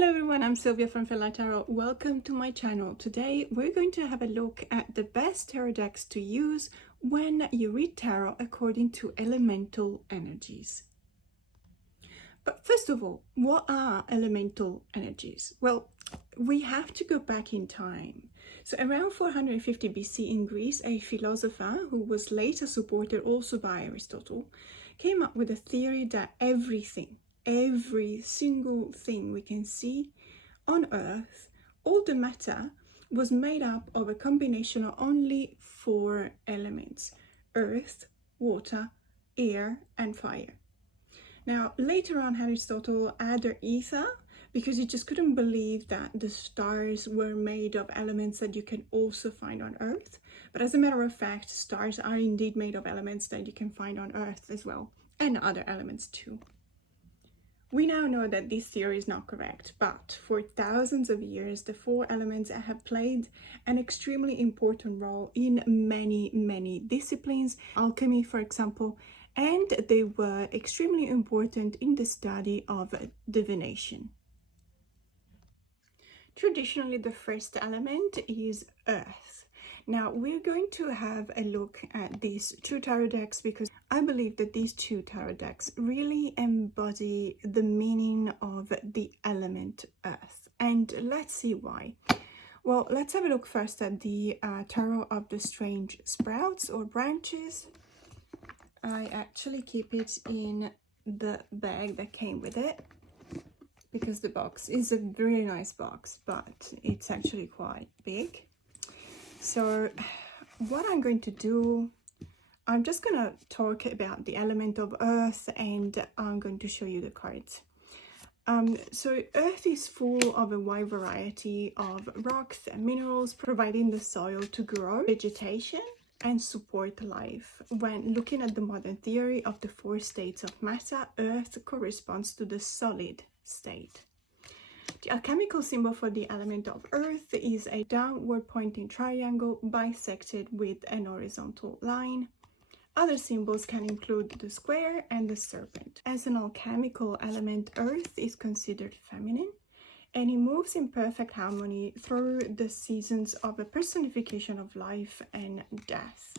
Hello everyone, I'm Sylvia from Fairlight Tarot. Welcome to my channel. Today we're going to have a look at the best tarot decks to use when you read tarot according to elemental energies. But first of all, what are elemental energies? Well, we have to go back in time. So around 450 BC in Greece, a philosopher who was later supported also by Aristotle came up with a theory that every single thing we can see on Earth, all the matter, was made up of a combination of only 4 elements: earth, water, air, and fire. Now, later on, Aristotle added ether because he just couldn't believe that the stars were made of elements that you can also find on Earth. But as a matter of fact, stars are indeed made of elements that you can find on Earth as well, and other elements too. We now know that this theory is not correct, but for thousands of years, the 4 elements have played an extremely important role in many disciplines, alchemy, for example, and they were extremely important in the study of divination. Traditionally, the first element is earth. Now, we're going to have a look at these 2 tarot decks because I believe that these 2 tarot decks really embody the meaning of the element earth. And let's see why. Well, let's have a look first at the Tarot of the Strange Sprouts or Branches. I actually keep it in the bag that came with it because the box is a very nice box, but it's actually quite big. So what I'm going to do, I'm just going to talk about the element of earth and I'm going to show you the cards. So earth is full of a wide variety of rocks and minerals, providing the soil to grow vegetation and support life. When looking at the modern theory of the 4 states of matter, earth corresponds to the solid state. The alchemical symbol for the element of earth is a downward pointing triangle bisected with an horizontal line. Other symbols can include the square and the serpent. As an alchemical element, earth is considered feminine, and it moves in perfect harmony through the seasons of a personification of life and death.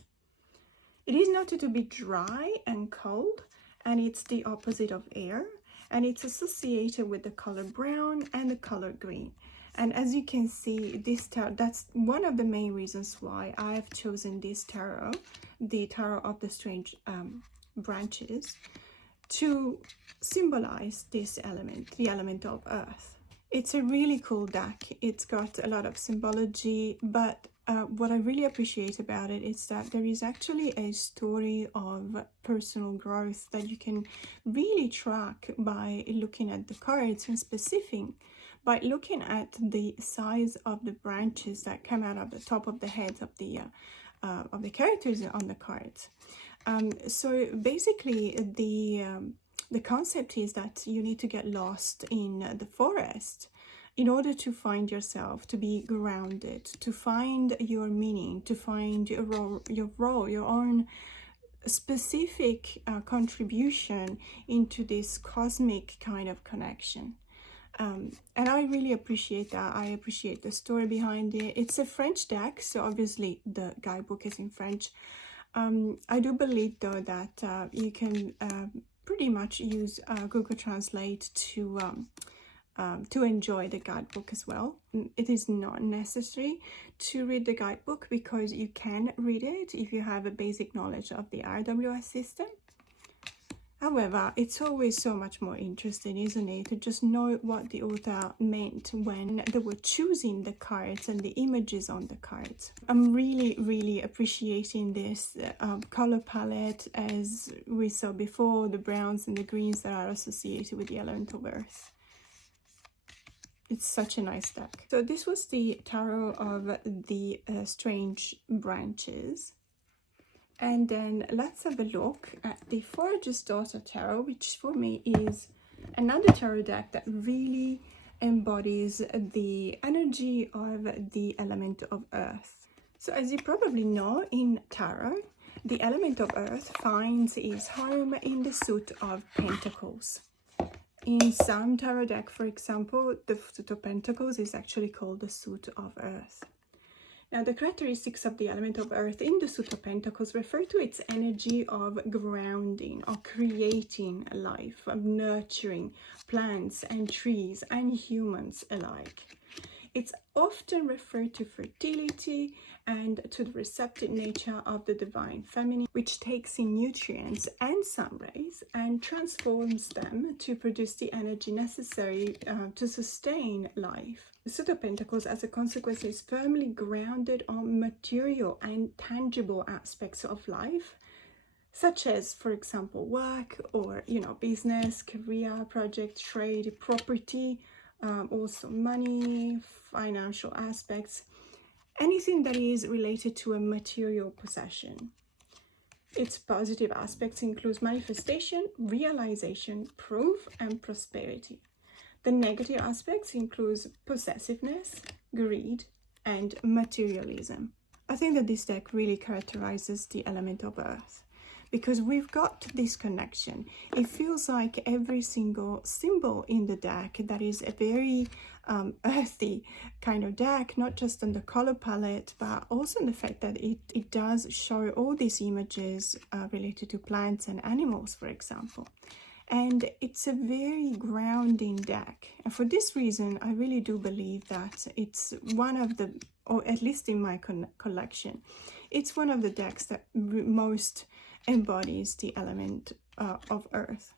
It is noted to be dry and cold, and it's the opposite of air. And it's associated with the color brown and the color green. And as you can see, this tarot, that's one of the main reasons why I've chosen this tarot, the Tarot of the Strange Branches, to symbolize this element, the element of earth. It's a really cool deck. It's got a lot of symbology, but what I really appreciate about it is that there is actually a story of personal growth that you can really track by looking at the cards, and specific by looking at the size of the branches that come out of the top of the heads of the characters on the cards. So basically, the concept is that you need to get lost in the forest in order to find yourself, to be grounded, to find your meaning, to find your role, your own specific contribution into this cosmic kind of connection. And I really appreciate that. I appreciate the story behind it. It's a French deck, so obviously the guidebook is in French. I do believe though that you can pretty much use Google Translate to enjoy the guidebook as well. It is not necessary to read the guidebook because you can read it if you have a basic knowledge of the RWS system. However, it's always so much more interesting, isn't it, to just know what the author meant when they were choosing the cards and the images on the cards. I'm really appreciating this color palette, as we saw before, the browns and the greens that are associated with the element of earth. It's such a nice deck. So this was the Tarot of the Strange Branches. And then let's have a look at the Forager's Daughter Tarot, which for me is another tarot deck that really embodies the energy of the element of earth. So as you probably know, in tarot, the element of earth finds its home in the suit of pentacles. In some tarot deck, for example, the Suit of Pentacles is actually called the Suit of Earth. Now, the characteristics of the element of Earth in the Suit of Pentacles refer to its energy of grounding, of creating life, of nurturing plants and trees and humans alike. It's often referred to fertility and to the receptive nature of the divine feminine, which takes in nutrients and sun rays and transforms them to produce the energy necessary to sustain life. The Suit of Pentacles, as a consequence, is firmly grounded on material and tangible aspects of life, such as, for example, work or, business, career, project, trade, property, also money, financial aspects, anything that is related to a material possession. Its positive aspects include manifestation, realization, proof, and prosperity. The negative aspects include possessiveness, greed, and materialism. I think that this deck really characterizes the element of Earth, because we've got this connection. It feels like every single symbol in the deck that is a very earthy kind of deck, not just on the color palette, but also in the fact that it does show all these images related to plants and animals, for example. And it's a very grounding deck. And for this reason, I really do believe that it's one of the, or at least in my collection, it's one of the decks that most embodies the element of Earth.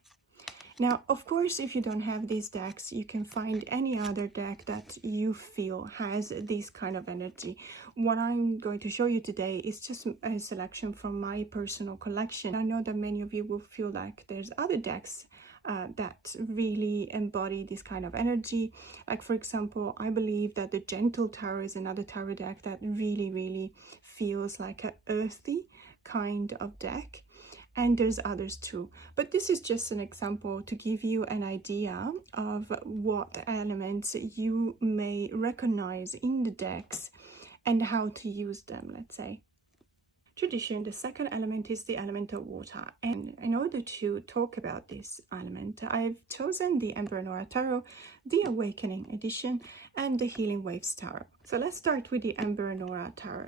Now, of course, if you don't have these decks, you can find any other deck that you feel has this kind of energy. What I'm going to show you today is just a selection from my personal collection. I know that many of you will feel like there's other decks that really embody this kind of energy. Like, for example, I believe that the Gentle Tarot is another tarot deck that really feels like an earthy kind of deck. And there's others too, but this is just an example to give you an idea of what elements you may recognize in the decks and how to use them, let's say. Tradition, the second element is the element of water, and in order to talk about this element, I've chosen the Ember and Aura Tarot, the Awakening edition, and the Healing Waves Tarot. So let's start with the Ember and Aura Tarot.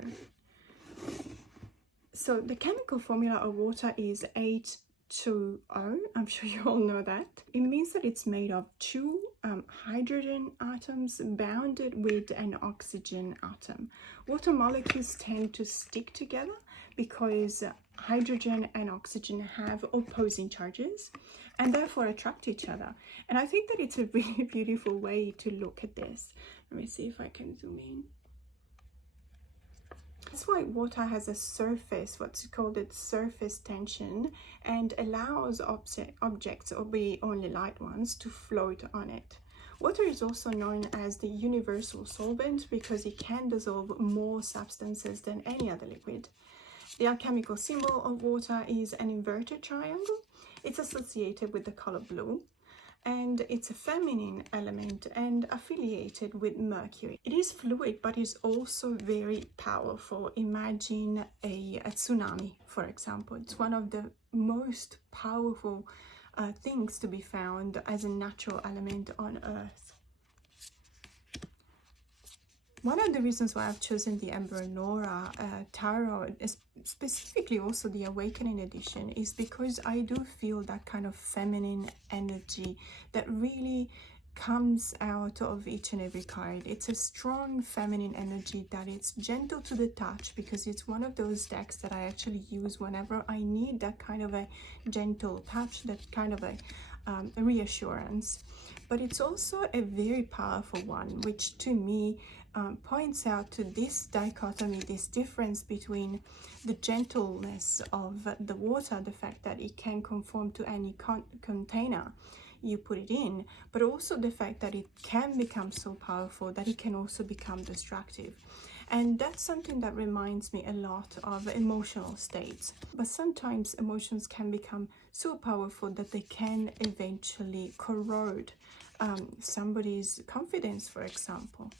So the chemical formula of water is H2O. I'm sure you all know that. It means that it's made of two hydrogen atoms bounded with an oxygen atom. Water molecules tend to stick together because hydrogen and oxygen have opposing charges and therefore attract each other. And I think that it's a really beautiful way to look at this. Let me see if I can zoom in. That's why water has a surface, what's called its surface tension, and allows objects, or be only light ones, to float on it. Water is also known as the universal solvent because it can dissolve more substances than any other liquid. The alchemical symbol of water is an inverted triangle. It's associated with the color blue, and it's a feminine element and affiliated with Mercury. It is fluid, but is also very powerful. Imagine a tsunami, for example. It's one of the most powerful things to be found as a natural element on Earth. One of the reasons why I've chosen the Ember and Aura Tarot, specifically also the Awakening edition, is because I do feel that kind of feminine energy that really comes out of each and every card. It's a strong feminine energy that it's gentle to the touch, because it's one of those decks that I actually use whenever I need that kind of a gentle touch, that kind of a reassurance. But it's also a very powerful one, which to me points out to this dichotomy, this difference between the gentleness of the water, the fact that it can conform to any container you put it in, but also the fact that it can become so powerful that it can also become destructive. And that's something that reminds me a lot of emotional states. But sometimes emotions can become so powerful that they can eventually corrode somebody's confidence, for example.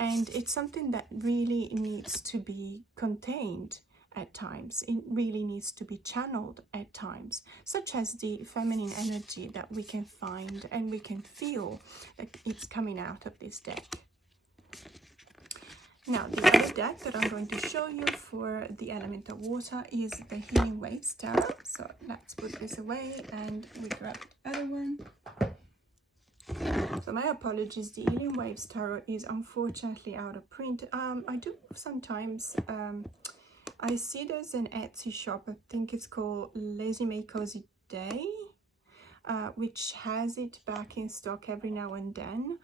And it's something that really needs to be contained at times. It really needs to be channeled at times, such as the feminine energy that we can find and we can feel that it's coming out of this deck. Now, the other deck that I'm going to show you for the element of water is the Healing Waves Tarot. So let's put this away and we grab the other one. So my apologies, the Healing Waves Tarot is unfortunately out of print. I do sometimes, I see there's an Etsy shop, I think it's called Lazy May Cozy Day, which has it back in stock every now and then.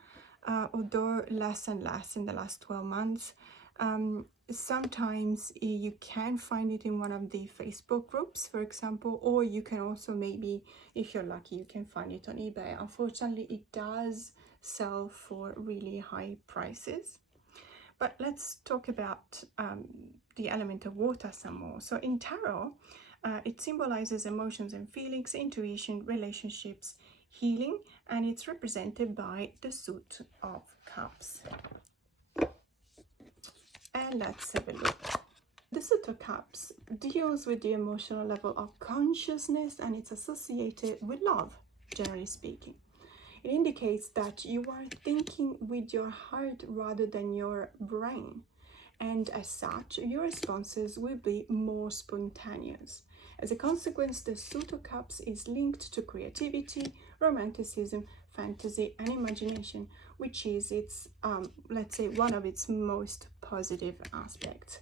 Although less and less in the last 12 months. Sometimes you can find it in one of the Facebook groups, for example, or you can also maybe, if you're lucky, you can find it on eBay. Unfortunately, it does sell for really high prices. But let's talk about the element of water some more. So in tarot, it symbolizes emotions and feelings, intuition, relationships, healing, and it's represented by the Suit of Cups. And let's have a look. The Suit of Cups deals with the emotional level of consciousness, and it's associated with love, generally speaking. It indicates that you are thinking with your heart rather than your brain, and as such, your responses will be more spontaneous. As a consequence, the Suit of Cups is linked to creativity, romanticism, fantasy, and imagination, which is its, let's say, one of its most positive aspects.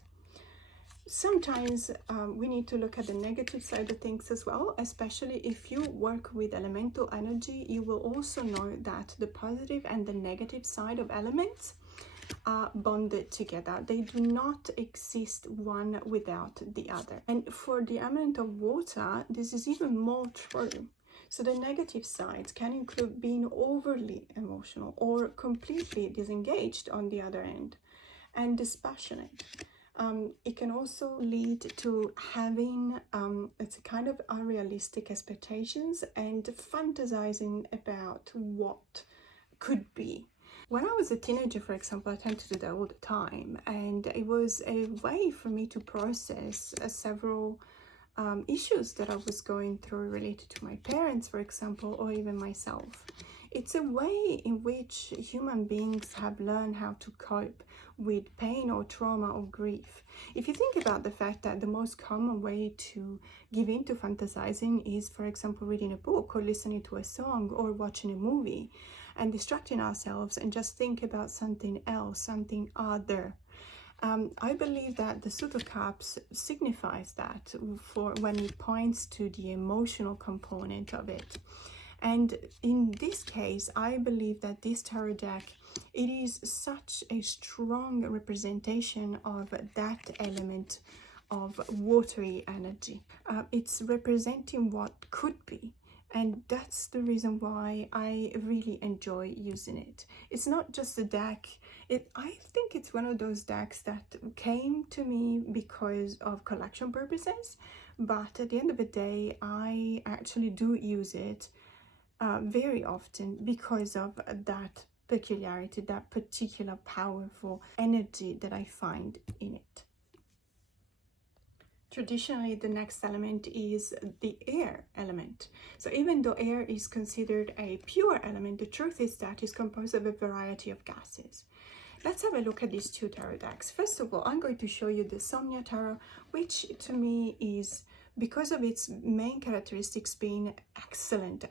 Sometimes we need to look at the negative side of things as well, especially if you work with elemental energy. You will also know that the positive and the negative side of elements are bonded together. They do not exist one without the other. And for the element of water, this is even more true. So the negative sides can include being overly emotional or completely disengaged on the other end and dispassionate. It can also lead to having it's a kind of unrealistic expectations and fantasizing about what could be. When I was a teenager, for example, I tend to do that all the time, and it was a way for me to process several issues that I was going through related to my parents, for example, or even myself. It's a way in which human beings have learned how to cope with pain or trauma or grief. If you think about the fact that the most common way to give in to fantasizing is, for example, reading a book or listening to a song or watching a movie and distracting ourselves and just think about something else, something other. I believe that the Suit of Cups signifies that for when it points to the emotional component of it. And in this case, I believe that this tarot deck, it is such a strong representation of that element of watery energy. It's representing what could be. And that's the reason why I really enjoy using it. It's not just a deck. I think it's one of those decks that came to me because of collection purposes. But at the end of the day, I actually do use it very often because of that peculiarity, that particular powerful energy that I find in it. Traditionally, the next element is the air element. So even though air is considered a pure element, the truth is that it's composed of a variety of gases. Let's have a look at these two tarot decks. First of all, I'm going to show you the Somnia Tarot, which to me is, because of its main characteristics being excellent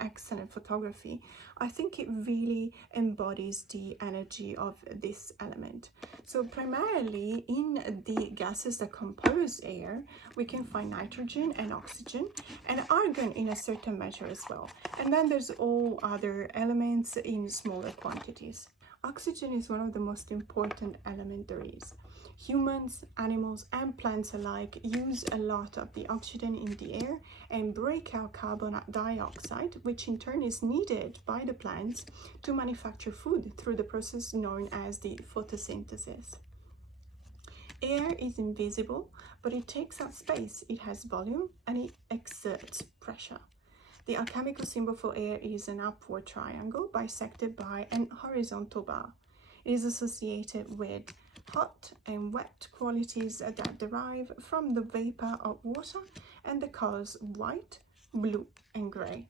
photography, I think it really embodies the energy of this element. So primarily in the gases that compose air, we can find nitrogen and oxygen and argon in a certain measure as well. And then there's all other elements in smaller quantities. Oxygen is one of the most important elements there is. Humans, animals, and plants alike use a lot of the oxygen in the air and break out carbon dioxide, which in turn is needed by the plants to manufacture food through the process known as the photosynthesis. Air is invisible, but it takes up space, it has volume, and it exerts pressure. The alchemical symbol for air is an upward triangle bisected by an horizontal bar. It is associated with hot and wet qualities that derive from the vapor of water and the colors white, blue, and gray.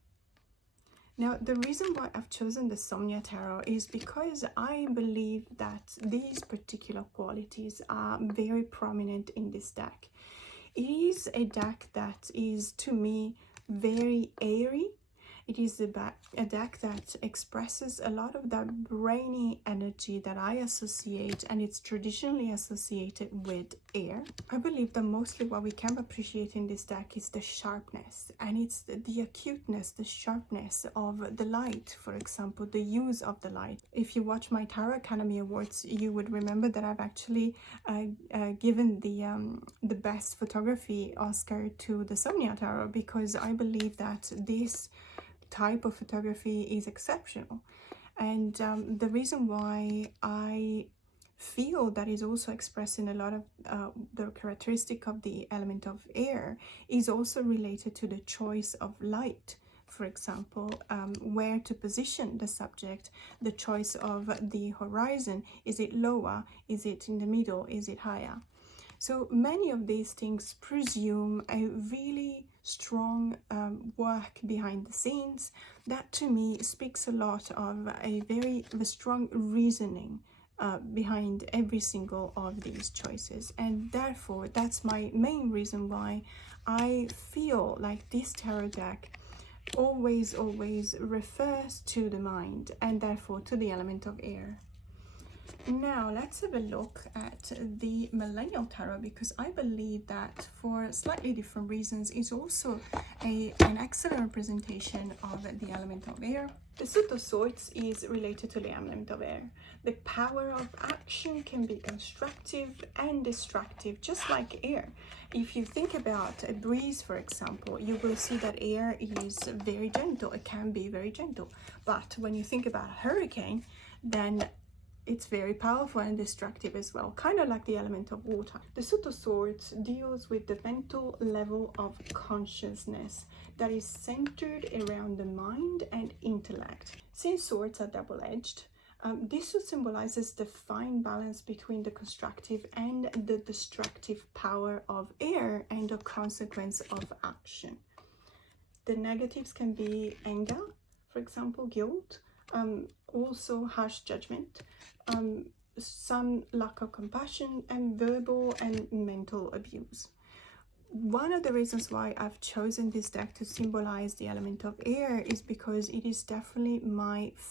Now, the reason why I've chosen the Somnia Tarot is because I believe that these particular qualities are very prominent in this deck. It is a deck that is, to me, very airy. It is a deck that expresses a lot of that brainy energy that I associate, and it's traditionally associated with air. I believe that mostly what we can appreciate in this deck is the sharpness, and it's the acuteness, the sharpness of the light, for example, the use of the light. If you watch my Tarot Academy Awards, you would remember that I've actually given the best photography Oscar to the Somnia Tarot, because I believe that this type of photography is exceptional. And the reason why I feel that is also expressing a lot of the characteristic of the element of air is also related to the choice of light. For example, where to position the subject, the choice of the horizon. Is it lower? Is it in the middle? Is it higher? So many of these things presume a really strong work behind the scenes that, to me, speaks a lot of a very strong reasoning behind every single of these choices. And therefore, that's my main reason why I feel like this tarot deck always refers to the mind, and therefore to the element of air. Now let's have a look at the Millennial Tarot, because I believe that for slightly different reasons it's also an excellent representation of the element of air. The Suit of Swords is related to the element of air. The power of action can be constructive and destructive, just like air. If you think about a breeze, for example, you will see that air is very gentle. It can be very gentle. But when you think about a hurricane, then it's very powerful and destructive as well, kind of like the element of water. The Suit of Swords deals with the mental level of consciousness that is centered around the mind and intellect. Since swords are double-edged, this suit symbolizes the fine balance between the constructive and the destructive power of air and the consequence of action. The negatives can be anger, for example, guilt, also harsh judgment, some lack of compassion, and verbal and mental abuse. One of the reasons why I've chosen this deck to symbolize the element of air is because it is definitely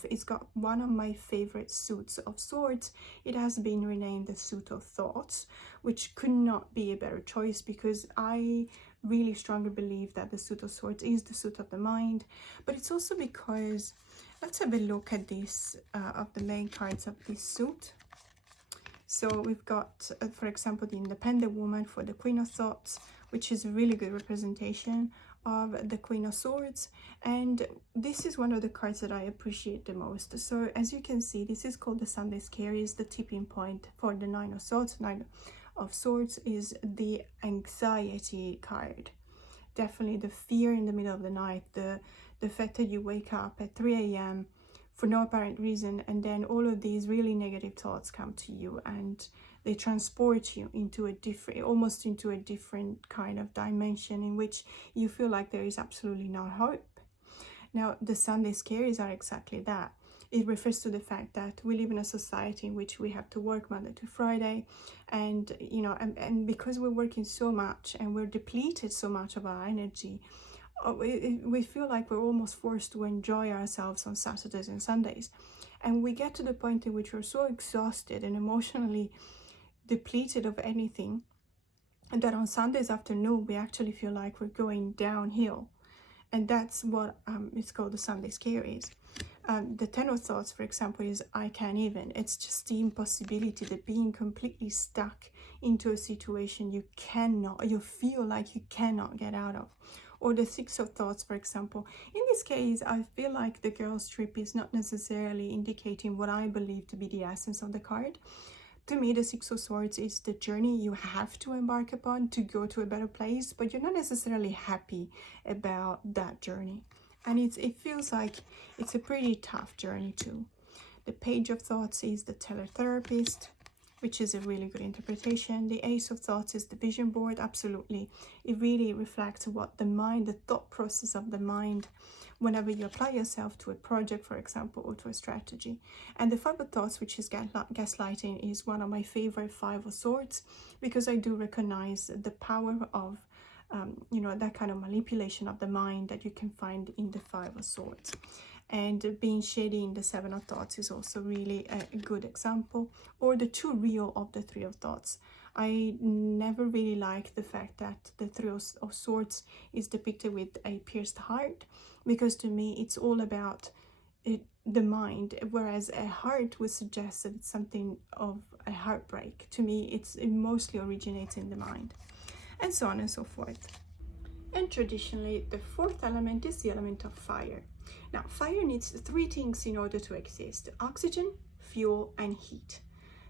it's got one of my favorite suits of swords. It has been renamed the Suit of Thoughts, which could not be a better choice, because I really strongly believe that the Suit of Swords is the suit of the mind. But it's also because, let's have a look at this of the main cards of this suit. So we've got, for example, the Independent Woman for the Queen of Thoughts, which is a really good representation of the Queen of Swords. And this is one of the cards that I appreciate the most. So as you can see, this is called the Sunday Scaries. The tipping point for the Nine of Swords. Nine of Swords is the anxiety card. Definitely the fear in the middle of the night, the fact that you wake up at 3 a.m. for no apparent reason, and then all of these really negative thoughts come to you and they transport you into almost into a different kind of dimension in which you feel like there is absolutely no hope. Now, the Sunday Scaries are exactly that. It refers to the fact that we live in a society in which we have to work Monday to Friday, and and because we're working so much and we're depleted so much of our energy, we feel like we're almost forced to enjoy ourselves on Saturdays and Sundays. And we get to the point in which we're so exhausted and emotionally depleted of anything, and that on Sundays afternoon we actually feel like we're going downhill. And that's what it's called the Sunday Scaries. The Ten of Thoughts, for example, is I can't even. It's just the impossibility, that being completely stuck into a situation you feel like you cannot get out of. Or the Six of Thoughts, for example. In this case, I feel like the girl's trip is not necessarily indicating what I believe to be the essence of the card. To me, the Six of Swords is the journey you have to embark upon to go to a better place, but you're not necessarily happy about that journey. And it feels like it's a pretty tough journey too. The Page of Thoughts is the teletherapist, which is a really good interpretation. The Ace of Thoughts is the vision board. Absolutely, it really reflects what the mind, the thought process of the mind, whenever you apply yourself to a project, for example, or to a strategy. And the Five of Thoughts, which is gaslighting, is one of my favorite Five of Swords, because I do recognize the power of you know, that kind of manipulation of the mind that you can find in the Five of Swords. And being shady in the Seven of Thoughts is also really a good example. Or the Too Real of the Three of Thoughts. I never really like the fact that the Three of Swords is depicted with a pierced heart, because to me it's all about the mind, whereas a heart would suggest that it's something of a heartbreak. To me, it mostly originates in the mind, and so on and so forth. And traditionally, the fourth element is the element of fire. Now, fire needs three things in order to exist: oxygen, fuel, and heat.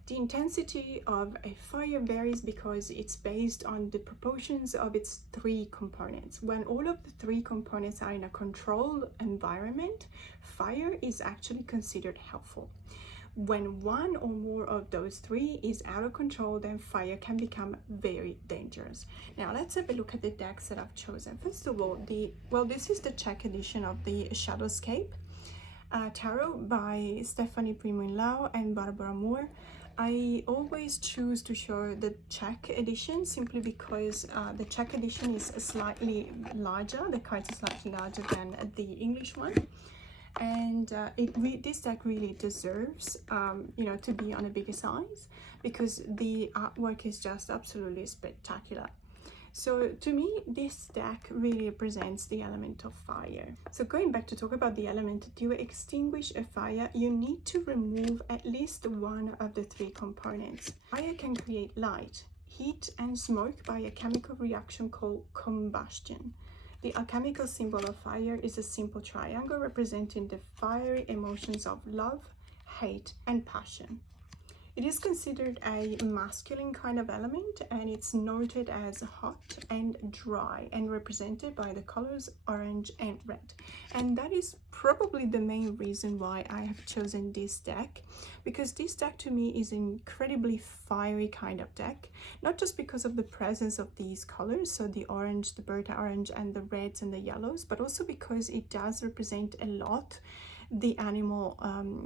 The intensity of a fire varies because it's based on the proportions of its three components. When all of the three components are in a controlled environment, fire is actually considered helpful. When one or more of those three is out of control, then fire can become very dangerous. Now let's have a look at the decks that I've chosen. First of all, this is the Czech edition of the Shadowscape Tarot by Stephanie Primo-Lau and Barbara Moore. I always choose to show the Czech edition simply because the Czech edition is slightly larger. The cards are slightly larger than the English one. And this deck really deserves you know, to be on a bigger size, because the artwork is just absolutely spectacular. So to me, this deck really represents the element of fire. So going back to talk about the element, to extinguish a fire, you need to remove at least one of the three components. Fire can create light, heat, and smoke by a chemical reaction called combustion. The alchemical symbol of fire is a simple triangle representing the fiery emotions of love, hate, and passion. It is considered a masculine kind of element, and it's noted as hot and dry and represented by the colors orange and red. And that is probably the main reason why I have chosen this deck, because this deck to me is an incredibly fiery kind of deck, not just because of the presence of these colors, so the orange, the burnt orange, and the reds and the yellows, but also because it does represent a lot the animal,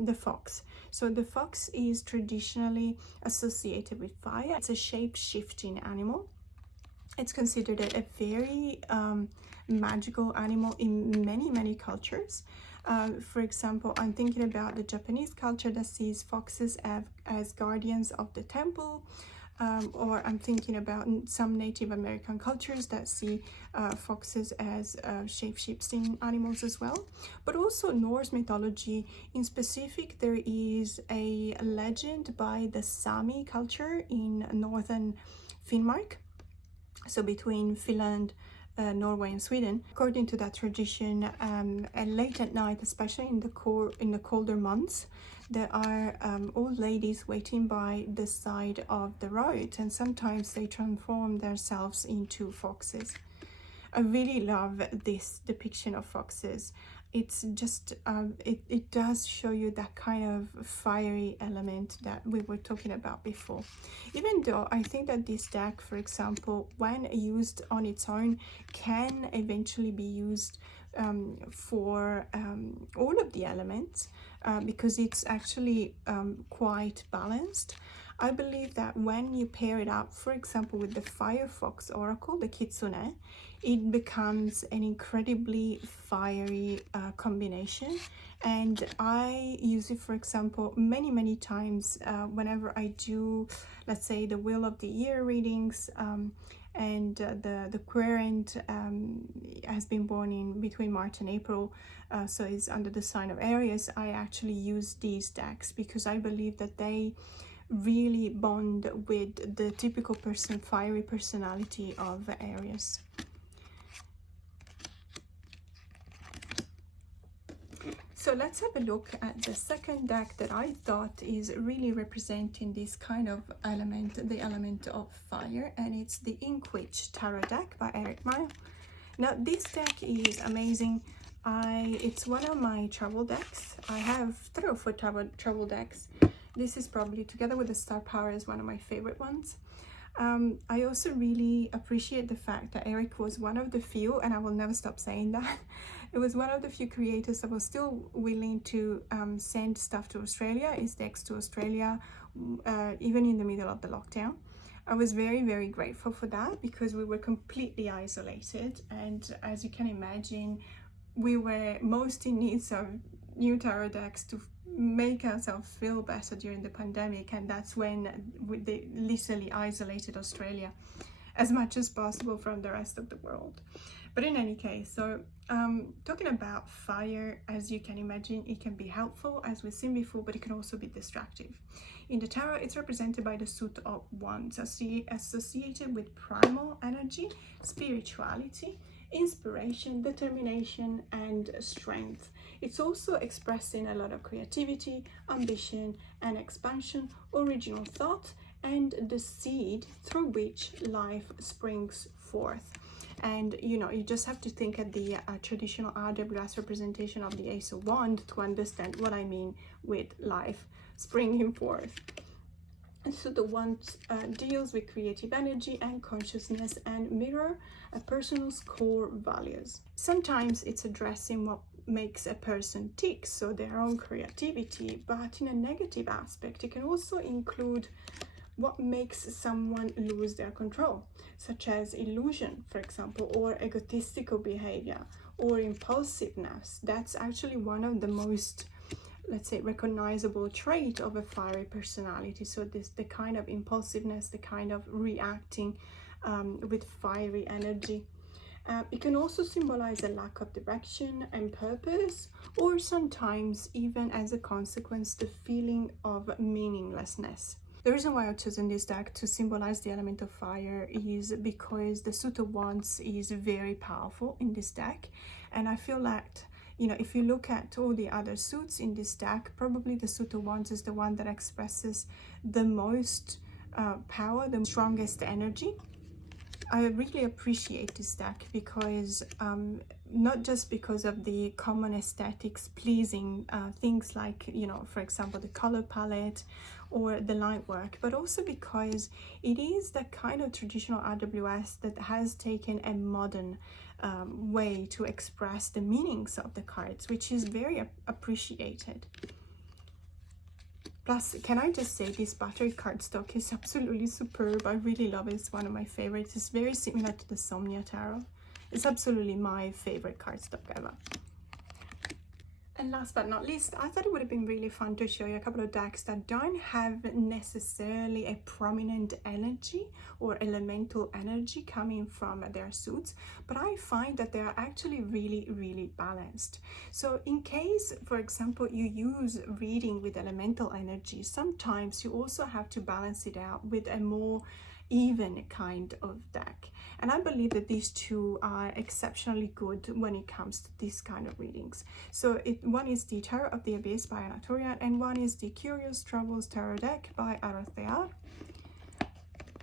the fox. So the fox is traditionally associated with fire. It's a shape-shifting animal. It's considered a very magical animal in many cultures. For example, I'm thinking about the Japanese culture that sees foxes as guardians of the temple. Or I'm thinking about some Native American cultures that see foxes as shape-shifting animals as well. But also Norse mythology in specific, there is a legend by the Sami culture in northern Finnmark, so between Finland, Norway and Sweden. According to that tradition, late at night, especially in the colder months, there are old ladies waiting by the side of the road, and sometimes they transform themselves into foxes. I really love this depiction of foxes. It's just it does show you that kind of fiery element that we were talking about before. Even though I think that this deck, for example, when used on its own, can eventually be used for all of the elements, because it's actually quite balanced. I believe that when you pair it up, for example, with the Firefox Oracle, the Kitsune, it becomes an incredibly fiery combination. And I use it, for example, many times whenever I do, let's say, the Wheel of the Year readings, and the querent has been born in between March and April, so it's under the sign of Aries. I actually use these decks because I believe that they really bond with the typical fiery personality of Aries. So let's have a look at the second deck that I thought is really representing this kind of element, the element of fire, and it's the Ink Witch Tarot deck by Eric Mile. Now this deck is amazing It's one of my travel decks. I have 3 or 4 travel decks. This is probably, together with the Star Power, is one of my favorite ones. I also really appreciate the fact that Eric was one of the few, and I will never stop saying that, it was one of the few creators that was still willing to send stuff to Australia, his decks to Australia, even in the middle of the lockdown. I was very, very grateful for that, because we were completely isolated, and as you can imagine, we were most in need of new tarot decks to make ourselves feel better during the pandemic, and that's when they literally isolated Australia as much as possible from the rest of the world. But in any case, so talking about fire, as you can imagine, it can be helpful, as we've seen before, but it can also be destructive. In the tarot, it's represented by the suit of wands, associated with primal energy, spirituality, inspiration, determination, and strength. It's also expressing a lot of creativity, ambition, and expansion, original thought, and the seed through which life springs forth. And you know, you just have to think at the traditional RWS representation of the Ace of Wands to understand what I mean with life springing forth. And so the wand deals with creative energy and consciousness, and mirror a person's core values. Sometimes it's addressing what makes a person tick, so their own creativity, but in a negative aspect, it can also include what makes someone lose their control, such as illusion, for example, or egotistical behavior, or impulsiveness. That's actually one of the most, let's say, recognizable trait of a fiery personality. So the kind of impulsiveness, the kind of reacting with fiery energy. It can also symbolize a lack of direction and purpose, or sometimes even as a consequence, the feeling of meaninglessness. The reason why I've chosen this deck to symbolize the element of fire is because the suit of wands is very powerful in this deck, and I feel like, you know, if you look at all the other suits in this deck, probably the suit of wands is the one that expresses the most power, the strongest energy. I really appreciate this deck because not just because of the common aesthetics pleasing things like, you know, for example, the color palette or the light work, but also because it is that kind of traditional RWS that has taken a modern way to express the meanings of the cards, which is very appreciated. Plus, can I just say, this battery cardstock is absolutely superb. I really love it. It's one of my favorites. It's very similar to the Somnia Tarot. It's absolutely my favorite cardstock ever. And last but not least, I thought it would have been really fun to show you a couple of decks that don't have necessarily a prominent energy or elemental energy coming from their suits, but I find that they are actually really, really balanced. So in case, for example, you use reading with elemental energy, sometimes you also have to balance it out with a more even kind of deck. And I believe that these two are exceptionally good when it comes to this kind of readings. So one is the Tarot of the Abyss by Anatolian, and one is the Curious Travels Tarot deck by Arathear.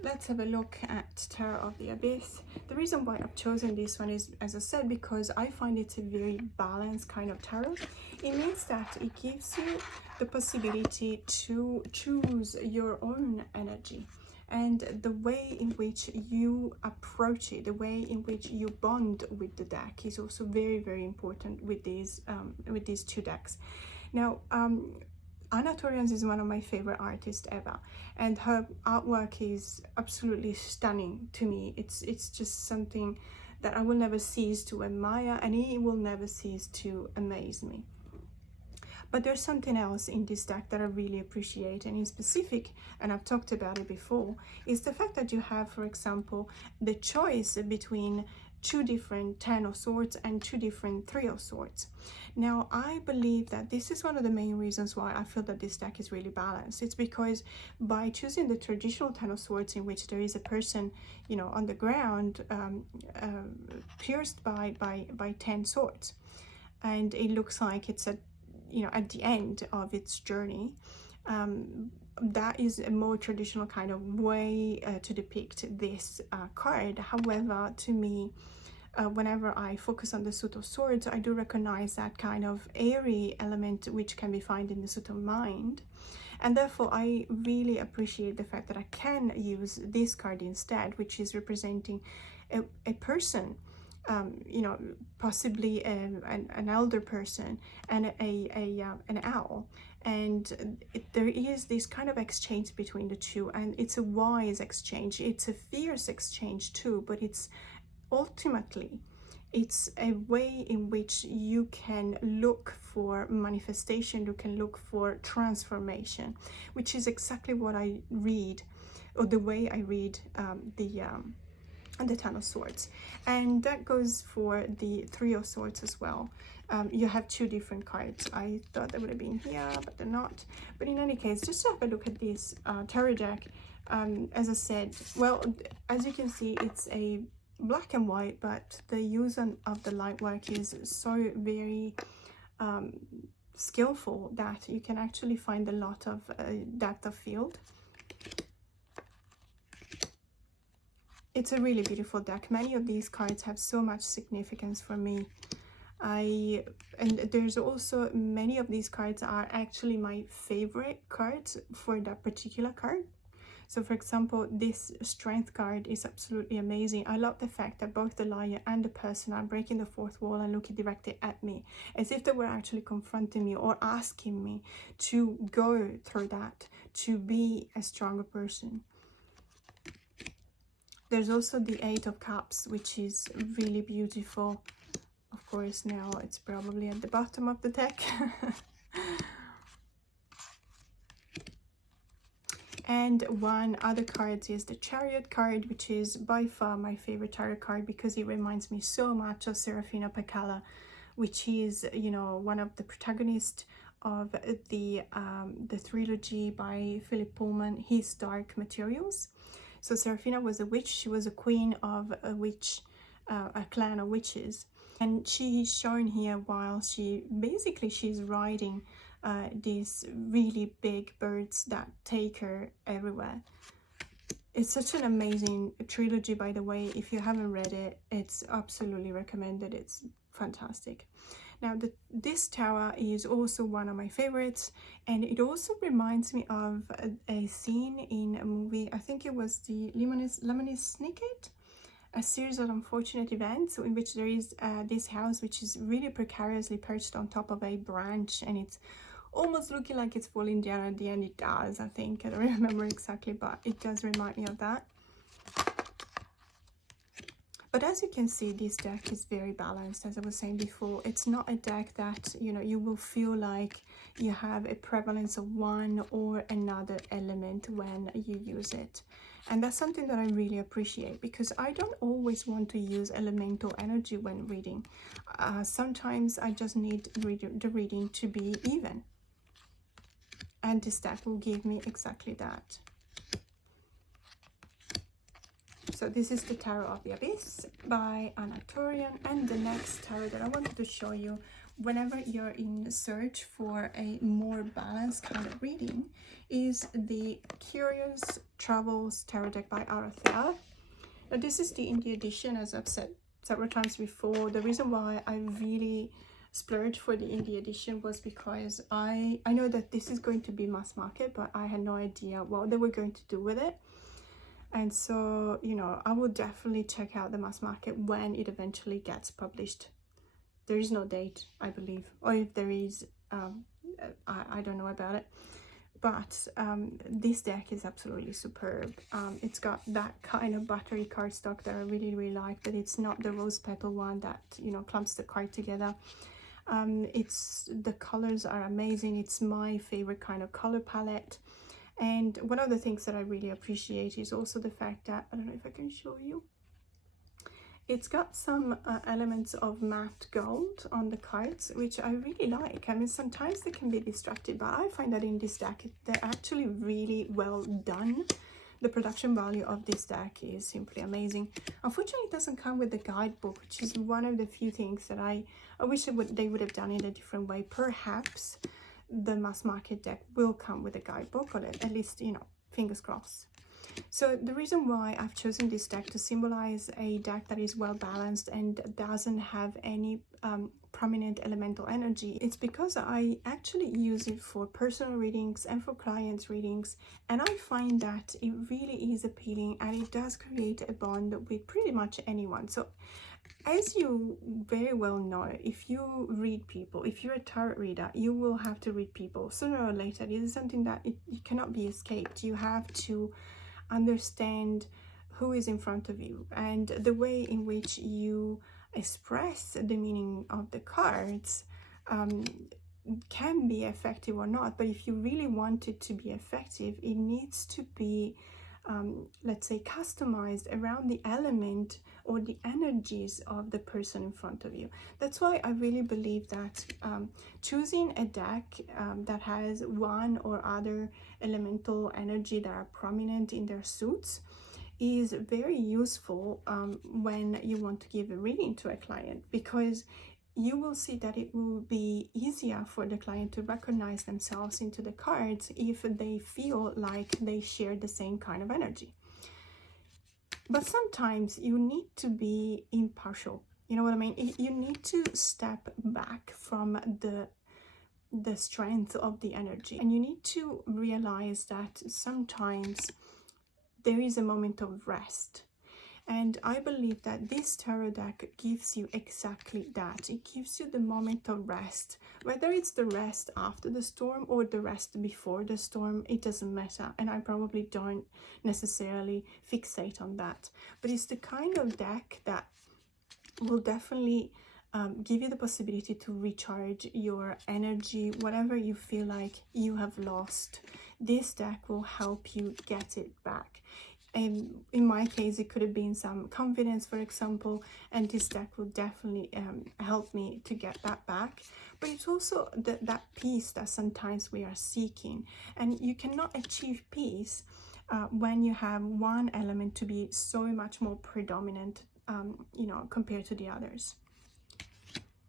Let's have a look at Tarot of the Abyss. The reason why I've chosen this one is, as I said, because I find it's a very balanced kind of tarot. It means that it gives you the possibility to choose your own energy. And the way in which you approach it, the way in which you bond with the deck is also very, very important with these two decks. Now, Anna Torrens is one of my favorite artists ever, and her artwork is absolutely stunning to me. It's just something that I will never cease to admire, and it will never cease to amaze me. But there's something else in this deck that I really appreciate, and in specific, and I've talked about it before, is the fact that you have, for example, the choice between 2 different 10 of Swords and 2 different 3 of Swords. Now, I believe that this is one of the main reasons why I feel that this deck is really balanced. It's because by choosing the traditional 10 of Swords, in which there is a person, you know, on the ground, pierced by 10 swords, and it looks like it's at the end of its journey, that is a more traditional kind of way to depict this card. However, to me, whenever I focus on the suit of swords, I do recognize that kind of airy element which can be found in the suit of mind. And therefore, I really appreciate the fact that I can use this card instead, which is representing a person, you know, possibly an elder person, and an owl. And there is this kind of exchange between the two, and it's a wise exchange. It's a fierce exchange too, but it's ultimately, it's a way in which you can look for manifestation, you can look for transformation, which is exactly what I read, or the way I read the Ten of Swords. And that goes for the Three of Swords as well. You have two different cards. I thought they would have been here, but they're not. But in any case, just to have a look at this tarot deck, as I said, well, as you can see, it's a black and white, but the use of the light work is so very skillful that you can actually find a lot of depth of field. It's a really beautiful deck. Many of these cards have so much significance for me. And there's also many of these cards are actually my favorite cards for that particular card. So for example, this strength card is absolutely amazing. I love the fact that both the liar and the person are breaking the fourth wall and looking directly at me, as if they were actually confronting me or asking me to go through that, to be a stronger person. There's also the Eight of Cups, which is really beautiful. Of course, now it's probably at the bottom of the deck. And one other card is the Chariot card, which is by far my favorite tarot card because it reminds me so much of Serafina Pekkala, which is, you know, one of the protagonists of the trilogy by Philip Pullman, His Dark Materials. So Serafina was a witch. She was a queen of a witch, a clan of witches, and she's shown here while she's riding these really big birds that take her everywhere. It's such an amazing trilogy, by the way. If you haven't read it, it's absolutely recommended. It's fantastic. Now, this tower is also one of my favorites, and it also reminds me of a scene in a movie. I think it was the Lemony Snicket, a series of unfortunate events in which there is this house which is really precariously perched on top of a branch, and it's almost looking like it's falling down. At the end it does, I think. I don't remember exactly, but it does remind me of that. But as you can see, this deck is very balanced. As I was saying before, it's not a deck that, you know, you will feel like you have a prevalence of one or another element when you use it. And that's something that I really appreciate, because I don't always want to use elemental energy when reading. Sometimes I just need the reading to be even. And this deck will give me exactly that. So this is the Tarot of the Abyss by Anatolian, and the next tarot that I wanted to show you whenever you're in search for a more balanced kind of reading is the Curious Travels Tarot deck by Arathea. Now this is the indie edition, as I've said several times before. The reason why I really splurged for the indie edition was because I know that this is going to be mass market, but I had no idea what they were going to do with it. And so, you know, I will definitely check out the mass market when it eventually gets published. There is no date, I believe, or if there is, I don't know about it. But this deck is absolutely superb. It's got that kind of buttery cardstock that I really, really like, but it's not the rose petal one that, you know, clumps the card together. The colors are amazing. It's my favorite kind of color palette. And one of the things that I really appreciate is also the fact that, I don't know if I can show you, it's got some elements of matte gold on the cards, which I really like. I mean, sometimes they can be distracted, but I find that in this deck, they're actually really well done. The production value of this deck is simply amazing. Unfortunately, it doesn't come with the guidebook, which is one of the few things that I wish they would have done in a different way. Perhaps the mass market deck will come with a guidebook, or at least, you know, fingers crossed. So the reason why I've chosen this deck to symbolize a deck that is well balanced and doesn't have any prominent elemental energy, it's because I actually use it for personal readings and for clients readings, and I find that it really is appealing and it does create a bond with pretty much anyone. So as you very well know, if you read people, if you're a tarot reader, you will have to read people sooner or later. This is something that it cannot be escaped. You have to understand who is in front of you, and the way in which you express the meaning of the cards can be effective or not. But if you really want it to be effective, it needs to be let's say customized around the element or the energies of the person in front of you. That's why I really believe that choosing a deck that has one or other elemental energy that are prominent in their suits is very useful when you want to give a reading to a client, because you will see that it will be easier for the client to recognize themselves into the cards if they feel like they share the same kind of energy. But sometimes you need to be impartial. You know what I mean? You need to step back from the strength of the energy, and you need to realize that sometimes there is a moment of rest. And I believe that this tarot deck gives you exactly that. It gives you the moment of rest. Whether it's the rest after the storm or the rest before the storm, it doesn't matter. And I probably don't necessarily fixate on that. But it's the kind of deck that will definitely give you the possibility to recharge your energy, whatever you feel like you have lost. This deck will help you get it back. And in my case, it could have been some confidence, for example, and this deck will definitely help me to get that back. But it's also that peace that sometimes we are seeking, and you cannot achieve peace when you have one element to be so much more predominant, you know, compared to the others.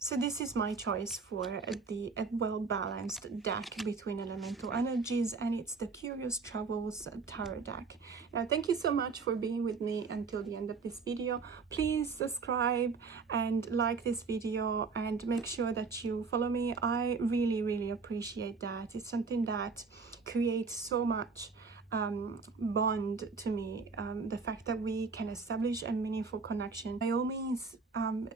So this is my choice for the well-balanced deck between elemental energies, and it's the Curious Travels Tarot deck. Thank you so much for being with me until the end of this video. Please subscribe and like this video and make sure that you follow me. I really appreciate that. It's something that creates so much bond to me, the fact that we can establish a meaningful connection. By all means,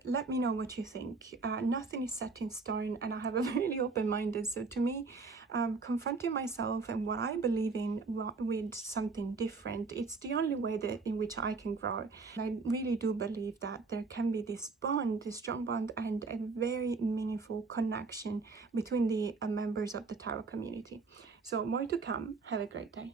let me know what you think. Nothing is set in stone, and I have a really open-minded, so to me, confronting myself and what I believe in with something different, it's the only way that in which I can grow. And I really do believe that there can be this bond, this strong bond, and a very meaningful connection between the members of the tarot community. So more to come. Have a great day.